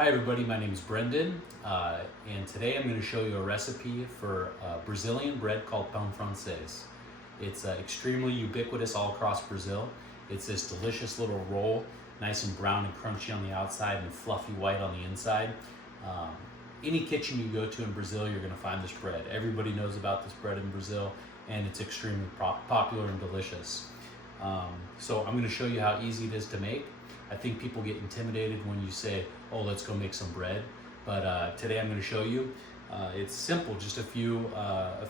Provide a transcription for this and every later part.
Hi everybody, my name is Brendan, and today I'm going to show you a recipe for Brazilian bread called pão francês. It's extremely ubiquitous all across Brazil. It's this delicious little roll, nice and brown and crunchy on the outside and fluffy white on the inside. Any kitchen you go to in Brazil, you're going to find this bread. Everybody knows about this bread in Brazil, and it's extremely popular and delicious. So I'm going to show you how easy it is to make. I think people get intimidated when you say, oh, let's go make some bread. But today I'm going to show you. It's simple, just a few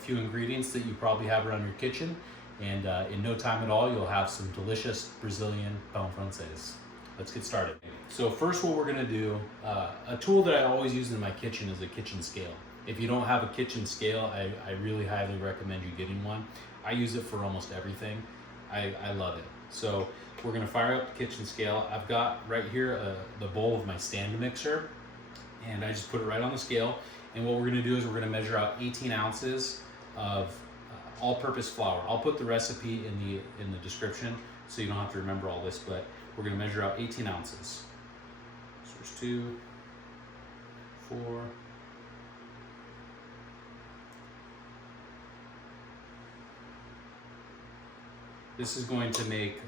ingredients that you probably have around your kitchen. And in no time at all, you'll have some delicious Brazilian pão francês. Let's get started. So first what we're going to do, a tool that I always use in my kitchen is a kitchen scale. If you don't have a kitchen scale, I really highly recommend you getting one. I use it for almost everything. I love it. So we're going to fire up the kitchen scale. I've got right here the bowl of my stand mixer, and I just put it right on the scale. And what we're going to do is we're going to measure out 18 ounces of all-purpose flour. I'll put the recipe in the description so you don't have to remember all this, but we're going to measure out 18 ounces. So there's 2, 4, this is going to make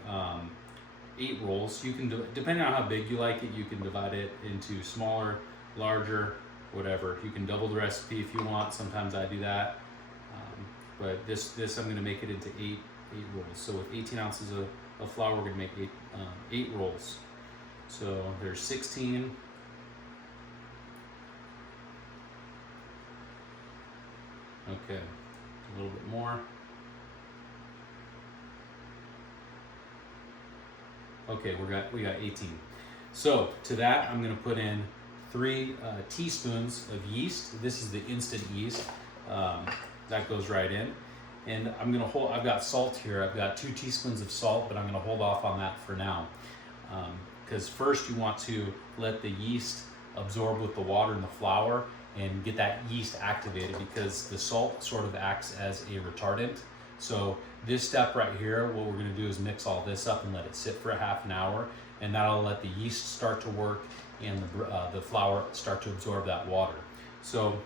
8 rolls. You can do, depending on how big you like it, you can divide it into smaller, larger, whatever. You can double the recipe if you want. Sometimes I do that. But this I'm going to make it into 8 rolls. So with 18 ounces of flour, we're going to make 8 rolls. So there's 16. Okay, a little bit more. Okay, we got 18. So to that, I'm going to put in 3 teaspoons of yeast. This is the instant yeast. That goes right in. And I'm going to hold, I've got salt here. I've got 2 teaspoons of salt, but I'm going to hold off on that for now. Because first you want to let the yeast absorb with the water and the flour and get that yeast activated, because the salt sort of acts as a retardant. So this step right here, what we're going to do is mix all this up and let it sit for a half an hour, and that'll let the yeast start to work and the flour start to absorb that water. So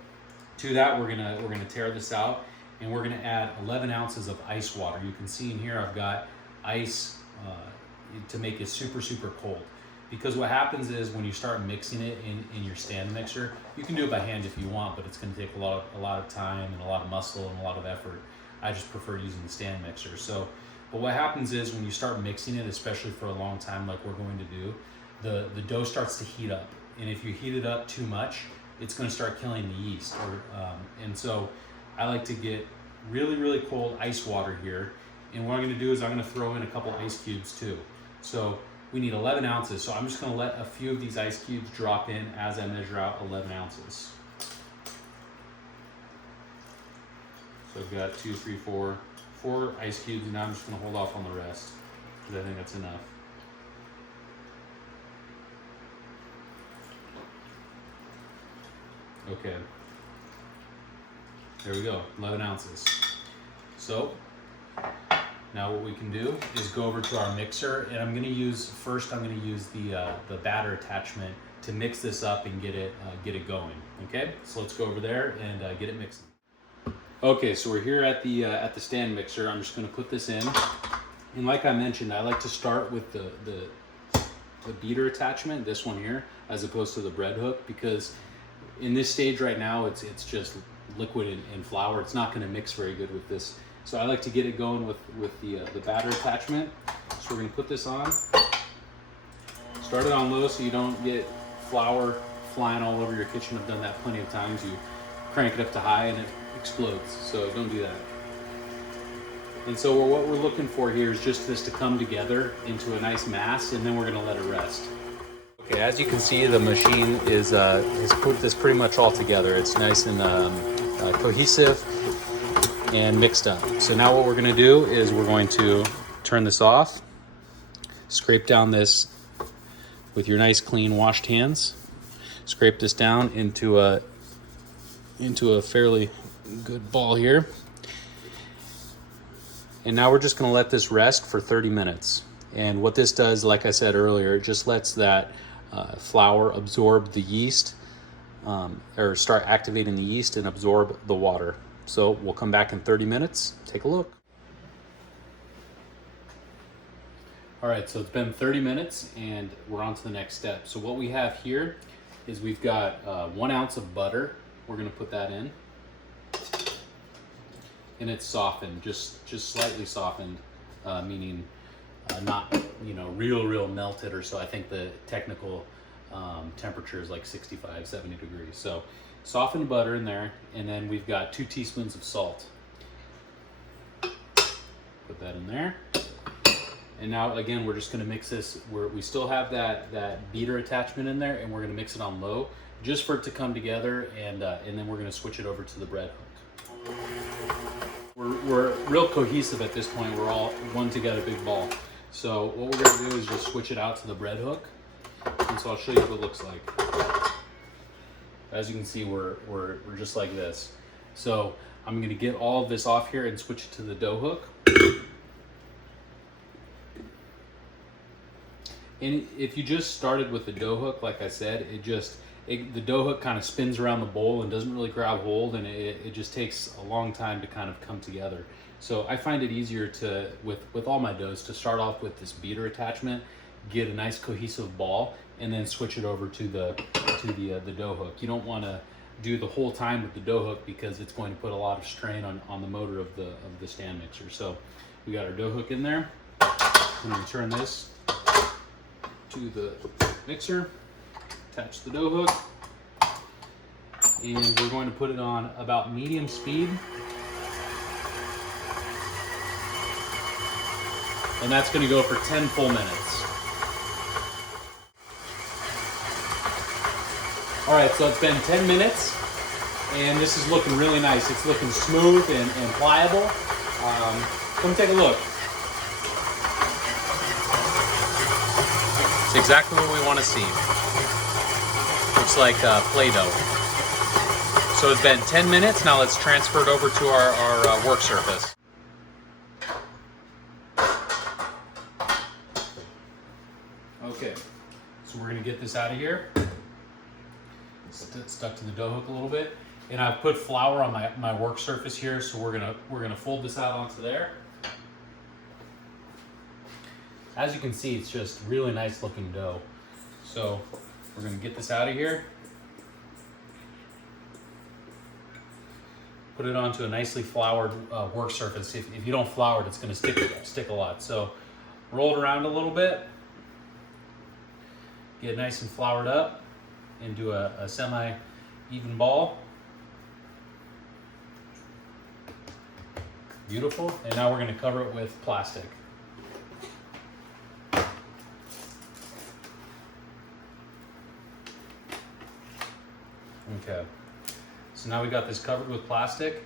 to that, we're gonna tear this out, and we're gonna add 11 ounces of ice water. You can see in here I've got ice to make it super cold. Because what happens is when you start mixing it in your stand mixer, you can do it by hand if you want, but it's going to take a lot of time and a lot of muscle and a lot of effort. I just prefer using the stand mixer. So, but what happens is when you start mixing it, especially for a long time like we're going to do, the dough starts to heat up. And if you heat it up too much, it's going to start killing the yeast. And so I like to get really cold ice water here. And what I'm going to do is I'm going to throw in a couple ice cubes too. So we need 11 ounces. So I'm just going to let a few of these ice cubes drop in as I measure out 11 ounces. So I've got 2, 3, 4 ice cubes, and now I'm just going to hold off on the rest because I think that's enough. Okay, there we go, 11 ounces. So now what we can do is go over to our mixer, and I'm going to use the batter attachment to mix this up and get it going. Okay, so let's go over there and get it mixing. Okay, so we're here at the stand mixer. I'm just going to put this in, and like I mentioned, I like to start with the beater attachment, this one here, as opposed to the bread hook, because in this stage right now it's just liquid and flour. It's not going to mix very good with this. So I like to get it going with the batter attachment. So we're going to put this on. Start it on low so you don't get flour flying all over your kitchen. I've done that plenty of times. You crank it up to high and it explodes, so don't do that. And so what we're looking for here is just this to come together into a nice mass, and then we're going to let it rest. Okay, as you can see, the machine has put this pretty much all together. It's nice and cohesive and mixed up. So now what we're going to do is we're going to turn this off, scrape down this with your nice clean washed hands, scrape this down into a fairly good ball here. And now we're just going to let this rest for 30 minutes. And what this does, like I said earlier, it just lets that flour absorb the yeast, or start activating the yeast and absorb the water. So we'll come back in 30 minutes, take a look. All right, so it's been 30 minutes and we're on to the next step. So what we have here is we've got 1 ounce of butter. We're gonna put that in. And it's softened, just slightly softened, meaning not, real melted or so. I think the technical temperature is like 65, 70 degrees. So softened butter in there, and then we've got 2 teaspoons of salt. Put that in there. And now again, we're just gonna mix this. We still have that beater attachment in there, and we're gonna mix it on low just for it to come together, and then we're gonna switch it over to the bread hook. We're real cohesive at this point. We're all one together, big ball. So what we're gonna do is just switch it out to the bread hook. And so I'll show you what it looks like. As you can see, we're just like this. So I'm gonna get all of this off here and switch it to the dough hook. And if you just started with the dough hook, like I said, the dough hook kind of spins around the bowl and doesn't really grab hold, and it just takes a long time to kind of come together. So I find it easier to, with all my doughs, to start off with this beater attachment, get a nice cohesive ball, and then switch it over to the dough hook. You don't want to do the whole time with the dough hook because it's going to put a lot of strain on the motor of the stand mixer. So we got our dough hook in there. I'm going to turn this to the mixer, attach the dough hook, and we're going to put it on about medium speed. And that's going to go for 10 full minutes. All right, so it's been 10 minutes, and this is looking really nice. It's looking smooth and pliable. Come take a look. It's exactly what we want to see. Looks like Play-Doh. So it's been 10 minutes. Now let's transfer it over to our work surface. Okay, so we're gonna get this out of here. Stuck to the dough hook a little bit, and I've put flour on my work surface here. So we're gonna fold this out onto there. As you can see, it's just really nice looking dough. So we're gonna get this out of here. Put it onto a nicely floured work surface. If you don't flour it, it's gonna stick a lot. So roll it around a little bit. Get it nice and floured up into a semi-even ball. Beautiful. And now we're gonna cover it with plastic. Okay, so now we got this covered with plastic,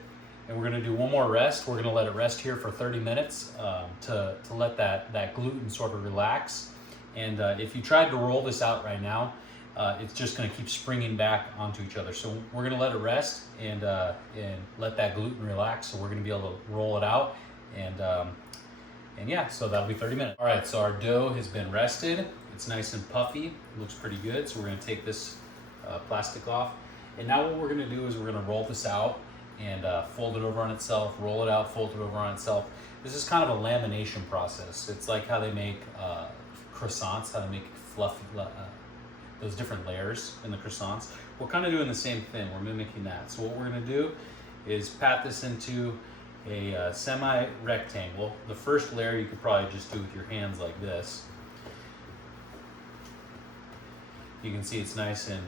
and we're gonna do one more rest. We're gonna let it rest here for 30 minutes to let that gluten sort of relax. And if you tried to roll this out right now, it's just gonna keep springing back onto each other. So we're gonna let it rest and let that gluten relax. So we're gonna be able to roll it out, and yeah, so that'll be 30 minutes. All right, so our dough has been rested. It's nice and puffy. It looks pretty good. So we're gonna take this plastic off. And now what we're gonna do is we're gonna roll this out and fold it over on itself, roll it out, fold it over on itself. This is kind of a lamination process. It's like how they make croissants, how they make fluffy, those different layers in the croissants. We're kind of doing the same thing. We're mimicking that. So what we're gonna do is pat this into a semi-rectangle. The first layer you could probably just do with your hands like this. You can see it's nice and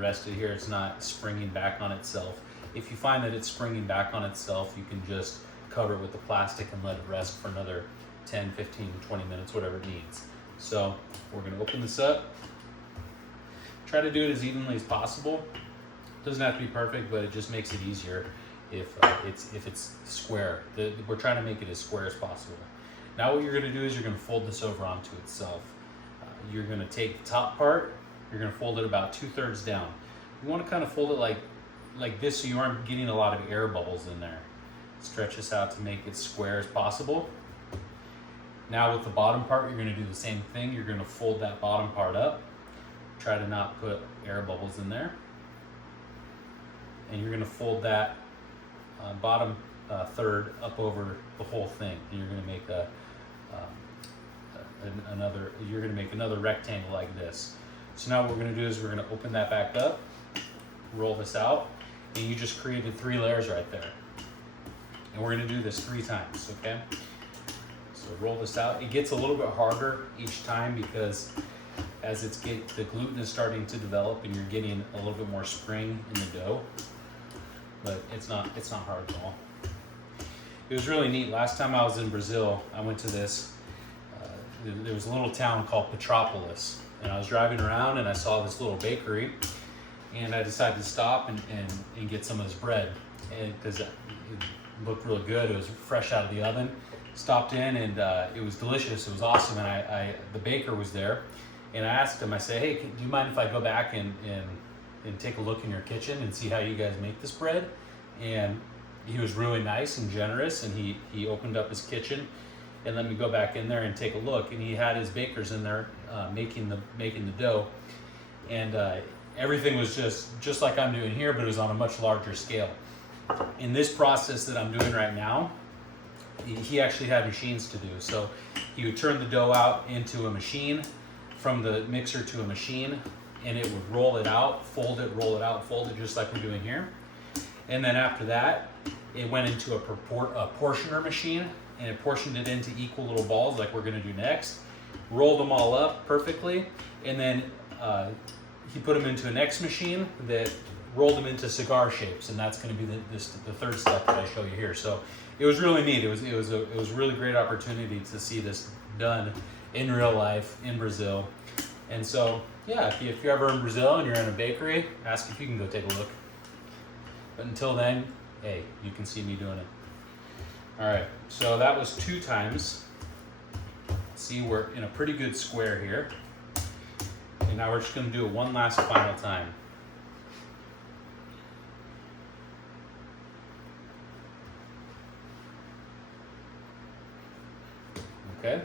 rested here. It's not springing back on itself. If you find that it's springing back on itself, you can just cover it with the plastic and let it rest for another 10, 15, 20 minutes, whatever it needs. So we're gonna open this up. Try to do it as evenly as possible. Doesn't have to be perfect, but it just makes it easier if it's square. We're trying to make it as square as possible. Now what you're gonna do is you're gonna fold this over onto itself. You're gonna take the top part, you're gonna fold it about 2/3 down. You wanna kind of fold it like this so you aren't getting a lot of air bubbles in there. Stretch this out to make it square as possible. Now with the bottom part, you're gonna do the same thing. You're gonna fold that bottom part up Try to not put air bubbles in there. And you're gonna fold that bottom third up over the whole thing. And you're gonna make another rectangle like this. So now what we're gonna do is we're gonna open that back up, roll this out, and you just created 3 layers right there. And we're gonna do this 3 times, okay? So roll this out. It gets a little bit harder each time because as the gluten is starting to develop and you're getting a little bit more spring in the dough, but it's not hard at all. It was really neat. Last time I was in Brazil, I went to this, there was a little town called Petrópolis, and I was driving around and I saw this little bakery, and I decided to stop and get some of this bread, and because it looked real good. It was fresh out of the oven. Stopped in and it was delicious. It was awesome, and the baker was there, and I asked him. I said, "Hey, do you mind if I go back and take a look in your kitchen and see how you guys make this bread?" And he was really nice and generous, and he opened up his kitchen and let me go back in there and take a look. And he had his bakers in there making the dough, and everything was just like I'm doing here, but it was on a much larger scale. In this process that I'm doing right now, he actually had machines to do. So he would turn the dough out into a machine, from the mixer to a machine, and it would roll it out, fold it, roll it out, fold it, just like we're doing here. And then after that, it went into a portioner machine, and it portioned it into equal little balls like we're gonna do next. Rolled them all up perfectly, and then he put them into a next machine that rolled them into cigar shapes, and that's going to be the third step that I show you here. So it was really neat. It was a really great opportunity to see this done in real life in Brazil. And so yeah, if you're ever in Brazil and you're in a bakery, ask if you can go take a look. But until then, hey, you can see me doing it. All right, so that was 2 times. See, we're in a pretty good square here. And now we're just going to do it one last final time. Okay,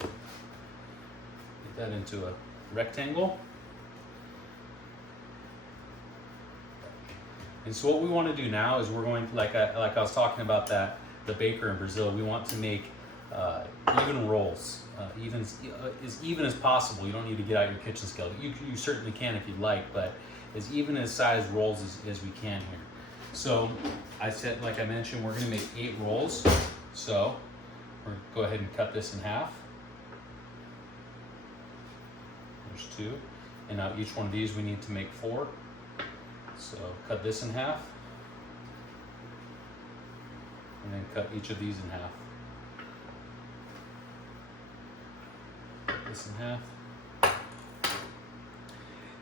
get that into a rectangle. And so what we want to do now is we're going to, like I was talking about the baker in Brazil, we want to make even rolls, as even as possible. You don't need to get out your kitchen scale. You certainly can if you'd like, but as even as sized rolls as we can here. So I said, like I mentioned, we're going to make 8 rolls. So we're going to go ahead and cut this in half. There's 2. And now each one of these we need to make 4. So cut this in half. And then cut each of these in half. Cut this in half.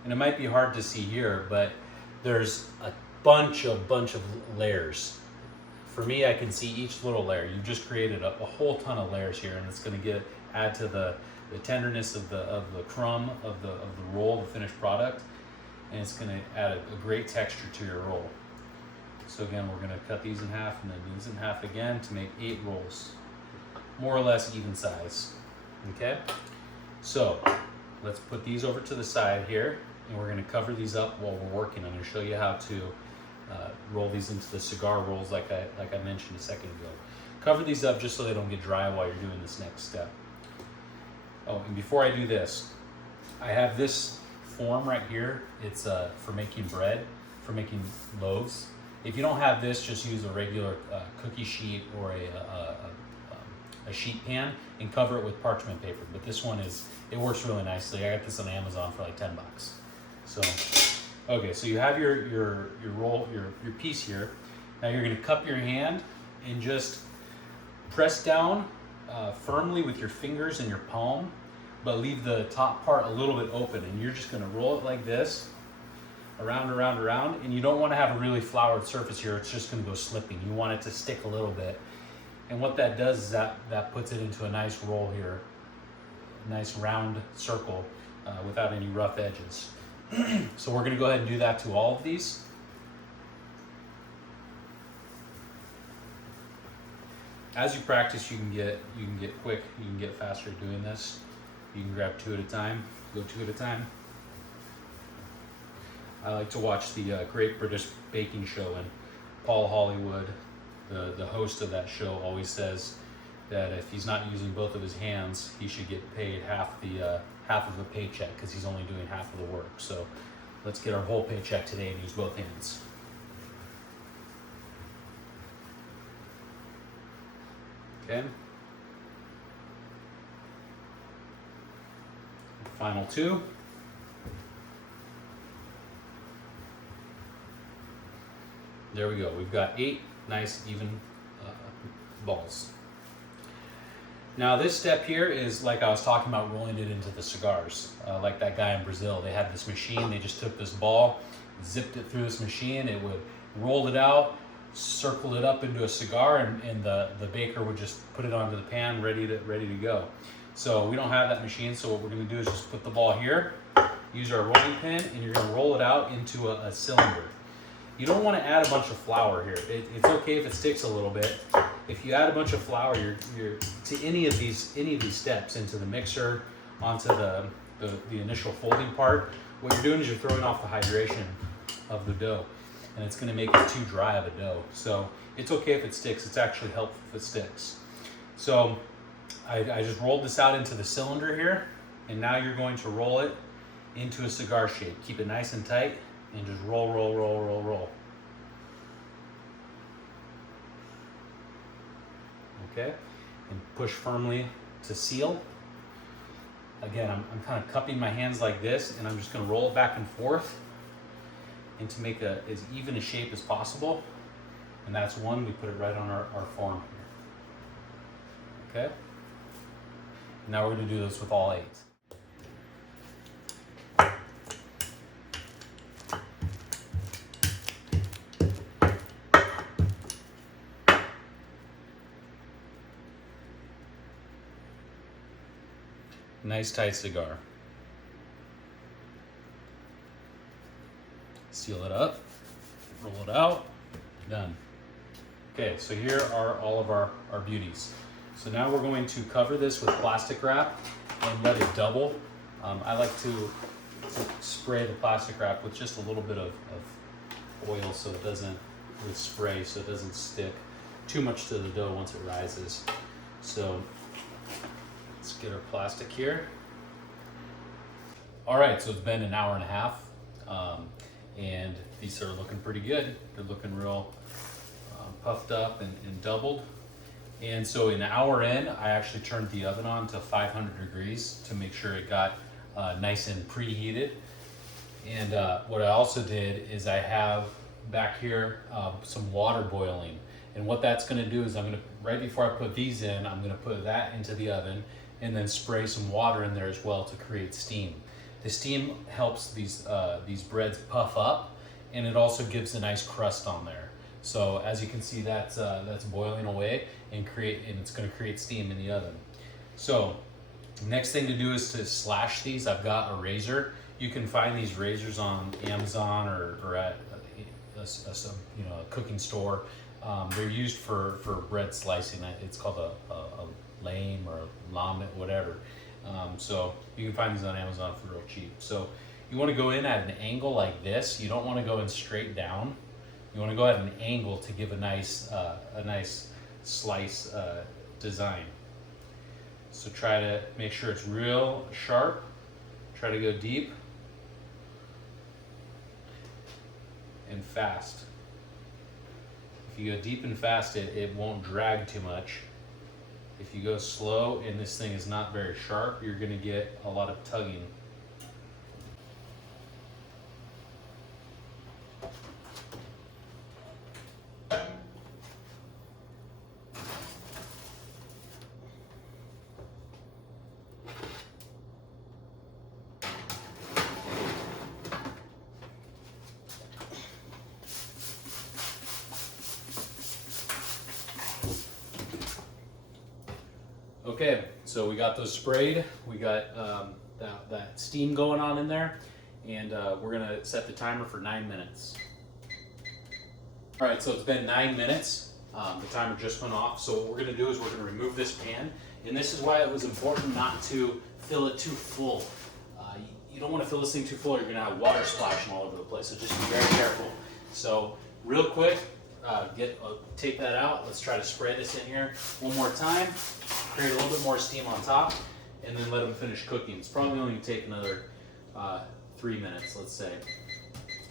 And it might be hard to see here, but there's a bunch of layers. For me, I can see each little layer. You've just created a whole ton of layers here, and it's going to add to the tenderness of the crumb of the roll, the finished product, and it's going to add a great texture to your roll. So again, we're going to cut these in half and then these in half again to make 8 rolls, more or less even size. Okay, so let's put these over to the side here, and we're going to cover these up while we're working. I'm going to show you how to roll these into the cigar rolls like I mentioned a second ago. Cover these up just so they don't get dry while you're doing this next step. Oh, and before I do this, I have this form right here. It's for making bread, for making loaves. If you don't have this, just use a regular cookie sheet or a sheet pan and cover it with parchment paper. But this one it works really nicely. I got this on Amazon for like $10. So, okay, so you have your roll, your piece here. Now you're going to cup your hand and just press down firmly with your fingers and your palm, but leave the top part a little bit open. And you're just going to roll it like this, around, around, around. And you don't want to have a really floured surface here. It's just going to go slipping. You want it to stick a little bit. And what that does is that puts it into a nice roll here, a nice round circle without any rough edges. So we're going to go ahead and do that to all of these. As you practice, you can get quick, you can get faster doing this. You can grab 2 at a time, go 2 at a time. I like to watch the Great British Baking Show, and Paul Hollywood, the host of that show, always says that if he's not using both of his hands, he should get paid half of the paycheck because he's only doing half of the work. So let's get our whole paycheck today and use both hands. Okay. Final two. There we go. We've got 8 nice even balls. Now this step here is like I was talking about, rolling it into the cigars. Like that guy in Brazil, they had this machine. They just took this ball, zipped it through this machine. It would roll it out, circle it up into a cigar, and the baker would just put it onto the pan, ready to go. So we don't have that machine. So what we're going to do is just put the ball here, use our rolling pin, and you're going to roll it out into a cylinder. You don't want to add a bunch of flour here. It's okay if it sticks a little bit. If you add a bunch of flour, you're to any of these steps, into the mixer, onto the initial folding part, what you're doing is you're throwing off the hydration of the dough, and it's going to make it too dry of a dough. So it's okay if it sticks. It's actually helpful if it sticks. So I just rolled this out into the cylinder here, and now you're going to roll it into a cigar shape. Keep it nice and tight, and just roll, roll, roll, roll, roll. Okay, and push firmly to seal. Again, I'm kind of cupping my hands like this, and I'm just going to roll it back and forth, and to make as even a shape as possible. And that's one. We put it right on our form here. Okay. Now we're going to do this with all 8. Nice tight cigar. Seal it up, roll it out, done. Okay, so here are all of our beauties. So now we're going to cover this with plastic wrap and let it double. I like to spray the plastic wrap with just a little bit of oil, so it doesn't, with spray, so it doesn't stick too much to the dough once it rises. So let's get our plastic here. All right, so it's been an hour and a half, and these are looking pretty good. They're looking real puffed up and doubled. And so an hour in, I actually turned the oven on to 500 degrees to make sure it got nice and preheated. And what I also did is I have back here some water boiling. And what that's gonna do is right before I put these in, I'm gonna put that into the oven and then spray some water in there as well to create steam. The steam helps these breads puff up, and it also gives a nice crust on there. So as you can see, that's boiling away and it's going to create steam in the oven. So next thing to do is to slash these. I've got a razor. You can find these razors on Amazon or at a cooking store. They're used for bread slicing. It's called a lame or a lamette, whatever. So you can find these on Amazon for real cheap. So you want to go in at an angle like this. You don't want to go in straight down. You want to go at an angle to give a nice slice design. So try to make sure it's real sharp. Try to go deep and fast. If you go deep and fast, it won't drag too much. If you go slow and this thing is not very sharp, you're going to get a lot of tugging. Okay, so we got those sprayed. We got that steam going on in there, and we're gonna set the timer for 9 minutes. All right, so it's been 9 minutes. The timer just went off. So what we're gonna do is we're gonna remove this pan, and this is why it was important not to fill it too full. you don't want to fill this thing too full, or you're gonna have water splashing all over the place. So just be very careful. So real quick, take that out. Let's try to spray this in here one more time. Create a little bit more steam on top, and then let them finish cooking. It's probably only gonna take another 3 minutes, let's say.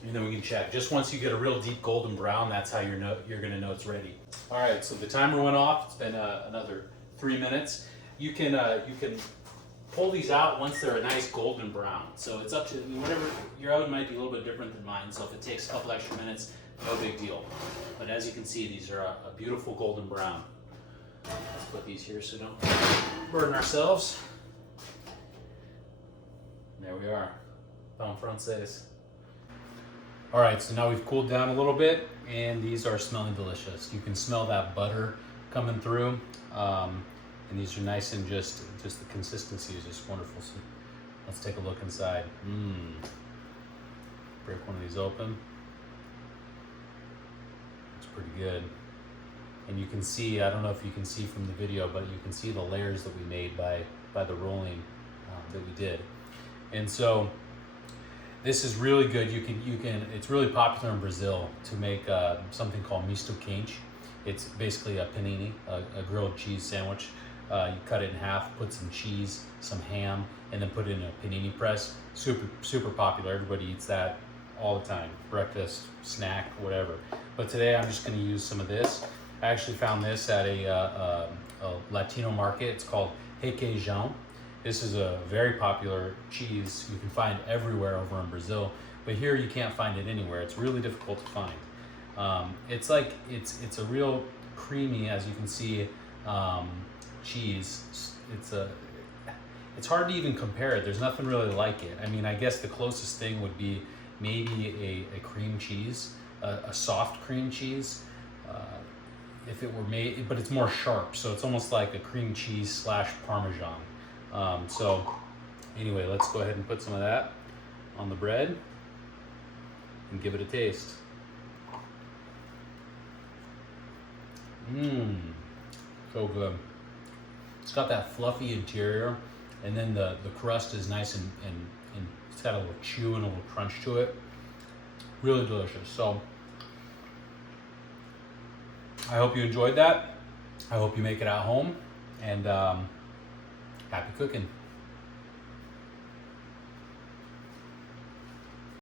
And then we can check. Just once you get a real deep golden brown, that's how you're gonna know it's ready. All right, so the timer went off. It's been another 3 minutes. You can pull these out once they're a nice golden brown. So it's up to whatever, your oven might be a little bit different than mine. So if it takes a couple extra minutes, no big deal. But as you can see, these are a beautiful golden brown. Let's put these here so we don't burn ourselves. There we are, pan francês. All right, so now we've cooled down a little bit, and these are smelling delicious. You can smell that butter coming through, and these are nice and just the consistency is just wonderful. So let's take a look inside. Break one of these open. It's pretty good. And you can see, I don't know if you can see from the video, but you can see the layers that we made by the rolling that we did. And so this is really good. It's really popular in Brazil to make something called misto quente. It's basically a panini, a grilled cheese sandwich. You cut it in half, put some cheese, some ham, and then put it in a panini press. Super popular. Everybody eats that all the time. Breakfast, snack, whatever. But today I'm just going to use some of this. I actually found this at a Latino market. It's called requeijão. This is a very popular cheese you can find everywhere over in Brazil, but here you can't find it anywhere. It's really difficult to find. It's a real creamy, as you can see, cheese. It's hard to even compare it. There's nothing really like it. I mean, I guess the closest thing would be maybe a cream cheese, a soft cream cheese, if it were made, but it's more sharp. So it's almost like a cream cheese / Parmesan. So anyway, let's go ahead and put some of that on the bread and give it a taste. So good. It's got that fluffy interior, and then the crust is nice and it's got a little chew and a little crunch to it. Really delicious. So I hope you enjoyed that. I hope you make it at home, and happy cooking.